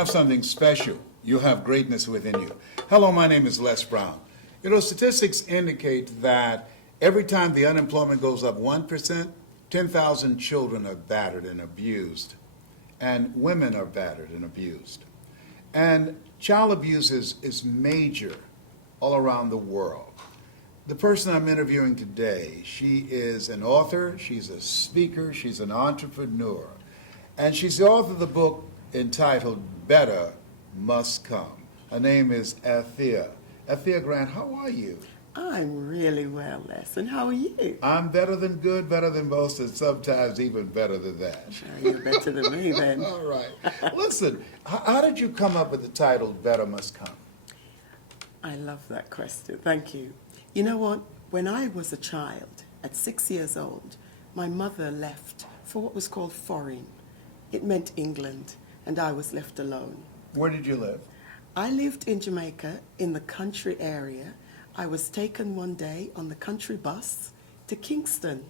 have something special. You have greatness within you. Hello, my name is Les Brown. You know, statistics indicate that every time the unemployment goes up 1%, 10,000 children are battered and abused, and women are battered and abused. And child abuse is major all around the world. The person I'm interviewing today, she is an author, she's a speaker, she's an entrepreneur, and she's the author of the book entitled Better Must Come. Her name is Althea. Althea Grant, how are you? I'm really well, Les, and how are you? I'm better than good, better than most, and sometimes even better than that. You're better than me then. All right. Listen, how did you come up with the title Better Must Come? I love that question. Thank you. You know what? When I was a child, at 6 years old, my mother left for what was called foreign. It meant England, and I was left alone. Where did you live? I lived in Jamaica, in the country area. I was taken one day on the country bus to Kingston,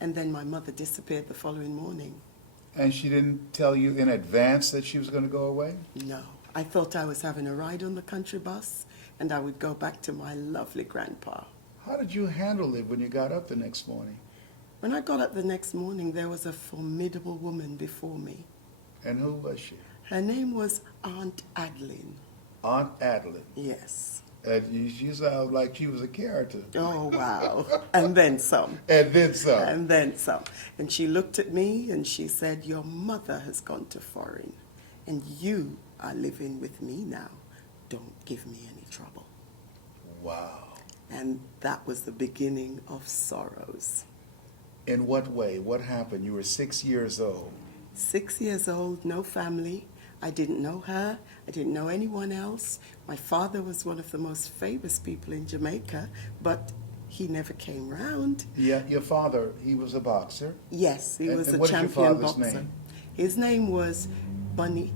and then my mother disappeared the following morning. And she didn't tell you in advance that she was going to go away? No. I thought I was having a ride on the country bus, and I would go back to my lovely grandpa. How did you handle it when you got up the next morning? When I got up the next morning, there was a formidable woman before me. And who was she? Her name was Aunt Adeline. Aunt Adeline. Yes. And you sound like she was a character. Oh, wow. And then some. And then some. And then some. And she looked at me and she said, "Your mother has gone to foreign, and you are living with me now. Don't give me any trouble." Wow. And that was the beginning of sorrows. In what way? What happened? You were 6 years old. 6 years old, no family. I didn't know her. I didn't know anyone else. My father was one of the most famous people in Jamaica, but he never came round. Yeah, your father, he was a boxer. Yes, he was and a what is your champion father's boxer. name? His name was Bunny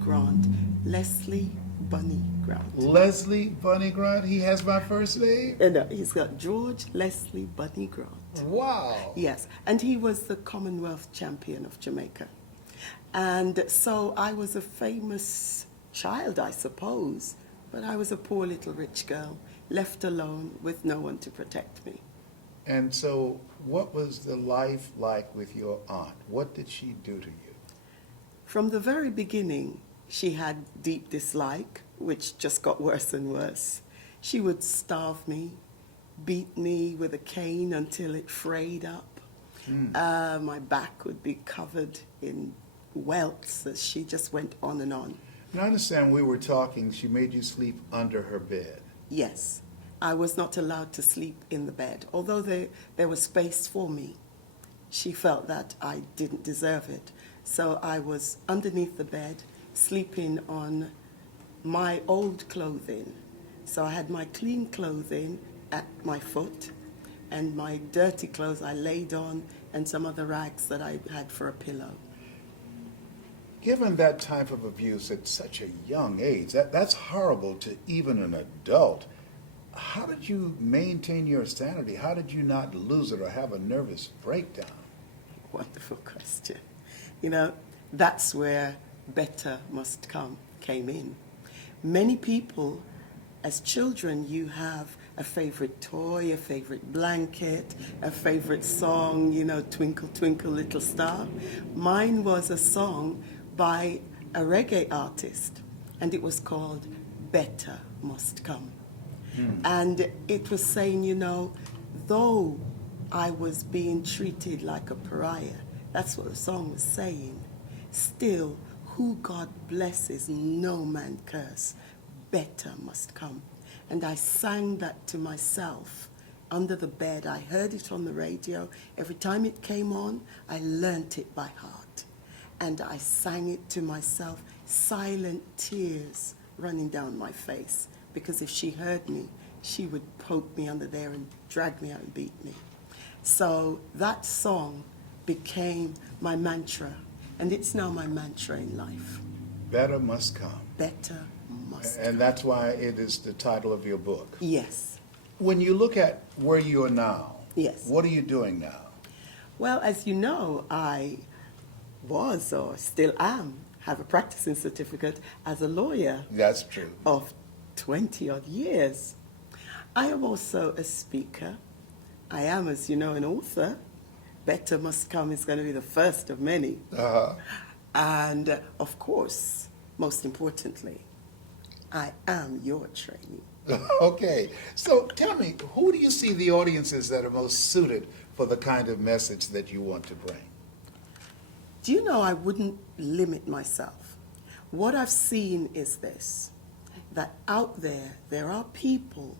Grant. Leslie Bunny Grant. Leslie Bunny Grant? He has my first name? No, he's got George Leslie Bunny Grant. Wow. Yes, and he was the Commonwealth champion of Jamaica. And so I was a famous child, I suppose, but I was a poor little rich girl, left alone with no one to protect me. And so what was the life like with your aunt? What did she do to you? From the very beginning, she had deep dislike, which just got worse and worse. She would starve me, beat me with a cane until it frayed up. My back would be covered in welts as she just went on and on. And I understand we were talking, she made you sleep under her bed. Yes, I was not allowed to sleep in the bed, although there was space for me. She felt that I didn't deserve it. So I was underneath the bed, sleeping on my old clothing. So I had my clean clothing at my foot, and my dirty clothes I laid on, and some other rags that I had for a pillow. Given that type of abuse at such a young age, that's horrible to even an adult. How did you maintain your sanity? How did you not lose it or have a nervous breakdown? Wonderful question. You know, that's where Better Must Come came in. Many people, as children, you have a favorite toy, a favorite blanket, a favorite song, you know, Twinkle, Twinkle, Little Star. Mine was a song by a reggae artist, and it was called Better Must Come. And it was saying, you know, though I was being treated like a pariah, that's what the song was saying, still, who God blesses, no man curse, better must come. And I sang that to myself under the bed. I heard it on the radio. Every time it came on, I learnt it by heart. And I sang it to myself, silent tears running down my face. Because if she heard me, she would poke me under there and drag me out and beat me. So that song became my mantra, and it's now my mantra in life. Better must come. Better must come. And that's why it is the title of your book. Yes. When you look at where you are now, Yes. what are you doing now? Well, as you know, I was or still am have a practicing certificate as a lawyer That's true. of 20 odd years. I am also a speaker. I am, as you know, an author. Better Must Come is going to be the first of many. Uh-huh. And of course, most importantly, I am your trainee. Okay, so tell me, who do you see the audiences that are most suited for the kind of message that you want to bring? Do you know I wouldn't limit myself? What I've seen is this, that out there are people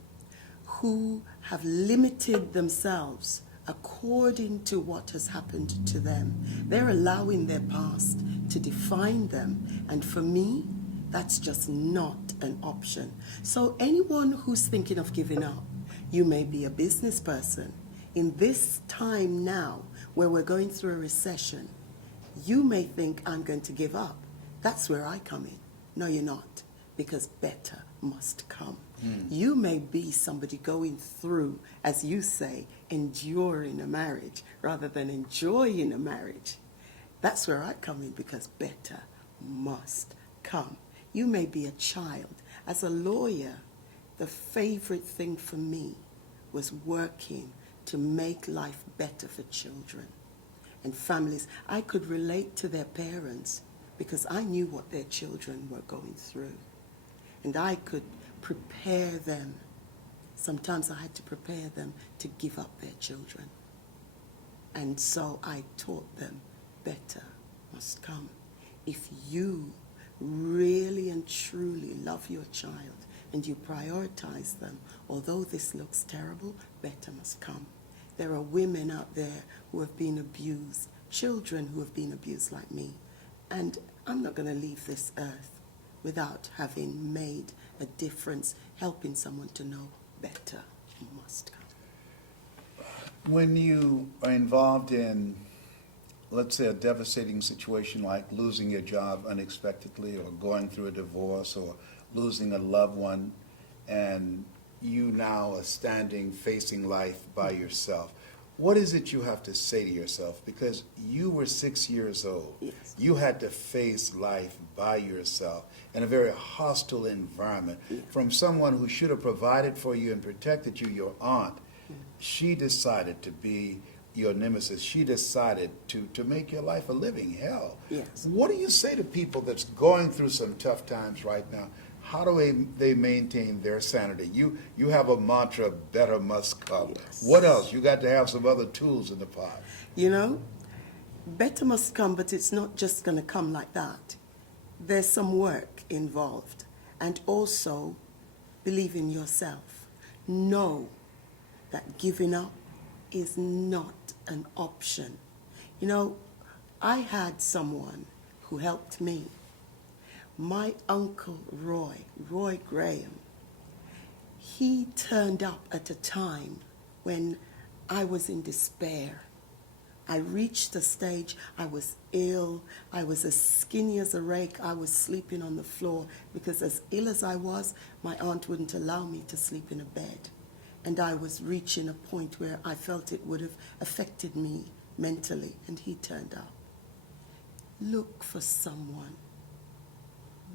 who have limited themselves according to what has happened to them. They're allowing their past to define them. And for me, that's just not an option. So anyone who's thinking of giving up, you may be a business person. In this time now, where we're going through a recession, you may think, I'm going to give up. That's where I come in. No, you're not, because better must come. You may be somebody going through, as you say, enduring a marriage rather than enjoying a marriage. That's where I come in, because better must come. You may be a child. As a lawyer, the favorite thing for me was working to make life better for children and families. I could relate to their parents because I knew what their children were going through. And I could prepare them. Sometimes I had to prepare them to give up their children. And so I taught them better must come. If you really and truly love your child and you prioritize them, although this looks terrible, better must come. There are women out there who have been abused, children who have been abused like me. And I'm not going to leave this earth without having made a difference, helping someone to know better must come. When you are involved in, let's say, a devastating situation like losing your job unexpectedly or going through a divorce or losing a loved one, and you now are standing facing life by yourself, what is it you have to say to yourself? Because you were 6 years old. Yes. You had to face life by yourself in a very hostile environment from someone who should have provided for you and protected you, your aunt. She decided to be your nemesis. She decided to make your life a living hell. Yes. What do you say to people that's going through some tough times right now? How do they maintain their sanity? You have a mantra, better must come. Yes. What else? You got to have some other tools in the pot. You know, better must come, but it's not just going to come like that. There's some work involved. And also, believe in yourself. Know that giving up is not an option. You know, I had someone who helped me. My uncle Roy Graham, he turned up at a time when I was in despair. I reached a stage, I was ill, I was as skinny as a rake, I was sleeping on the floor because as ill as I was, my aunt wouldn't allow me to sleep in a bed. And I was reaching a point where I felt it would have affected me mentally, and he turned up. Look for someone.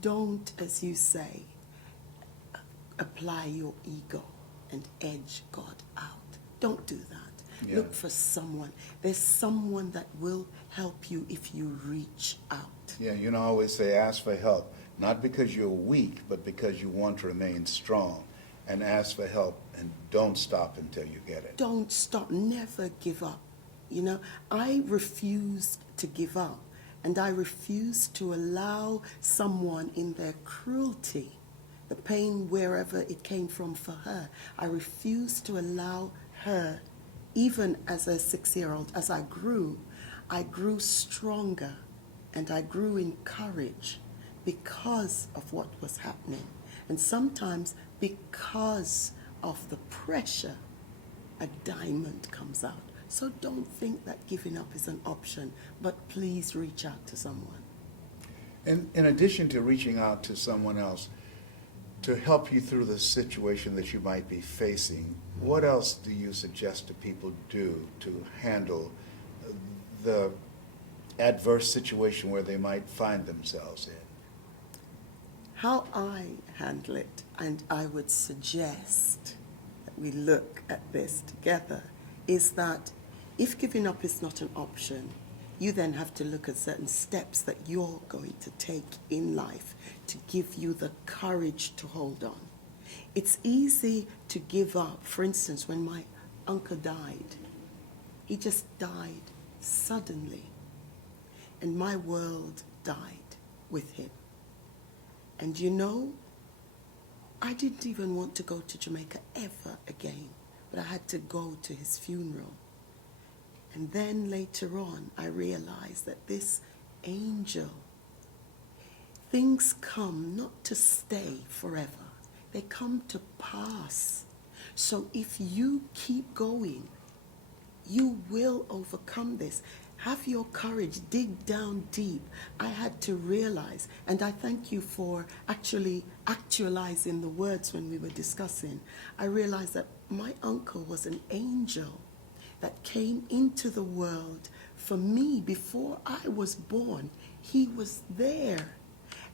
Don't, as you say, apply your ego and edge God out. Don't do that. Yeah. Look for someone. There's someone that will help you if you reach out. Yeah, you know, I always say ask for help, not because you're weak, but because you want to remain strong. And ask for help and don't stop until you get it. Don't stop. Never give up. You know, I refused to give up. And I refused to allow someone in their cruelty, the pain wherever it came from for her, I refused to allow her, even as a 6-year-old, as I grew stronger and I grew in courage because of what was happening. And sometimes because of the pressure, a diamond comes out. So don't think that giving up is an option, but please reach out to someone. And in addition to reaching out to someone else to help you through the situation that you might be facing, what else do you suggest that people do to handle the adverse situation where they might find themselves in? How I handle it, and I would suggest that we look at this together, is that if giving up is not an option, you then have to look at certain steps that you're going to take in life to give you the courage to hold on. It's easy to give up. For instance, when my uncle died, he just died suddenly, and my world died with him. And you know, I didn't even want to go to Jamaica ever again, but I had to go to his funeral. And then later on, I realized that this angel, things come not to stay forever. They come to pass. So if you keep going, you will overcome this. Have your courage, dig down deep. I had to realize, and I thank you for actually actualizing the words when we were discussing. I realized that my uncle was an angel that came into the world for me before I was born. He was there.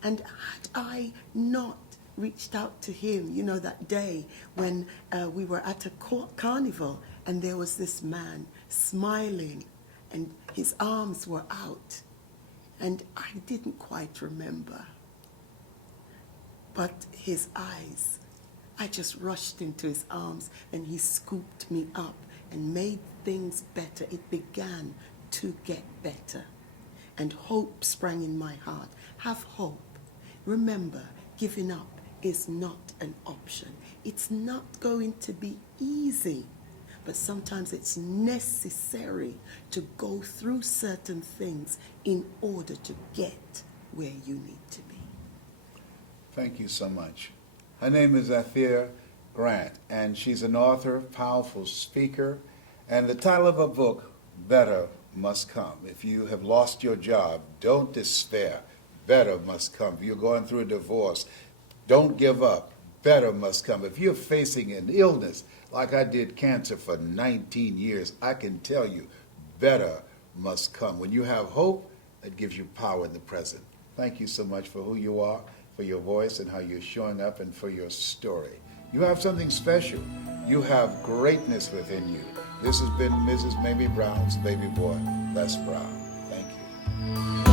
And had I not reached out to him, you know, that day when we were at a carnival and there was this man smiling and his arms were out, and I didn't quite remember. But his eyes, I just rushed into his arms and he scooped me up and made things better. It began to get better. And hope sprang in my heart. Have hope. Remember, giving up is not an option. It's not going to be easy, but sometimes it's necessary to go through certain things in order to get where you need to be. Thank you so much. Her name is Althea Grant, and she's an author, powerful speaker, and the title of her book, Better Must Come. If you have lost your job, don't despair. Better must come. If you're going through a divorce, don't give up. Better must come. If you're facing an illness, like I did cancer for 19 years, I can tell you, better must come. When you have hope, that gives you power in the present. Thank you so much for who you are, for your voice and how you're showing up, and for your story. You have something special. You have greatness within you. This has been Mrs. Mamie Brown's baby boy, Les Brown. Thank you.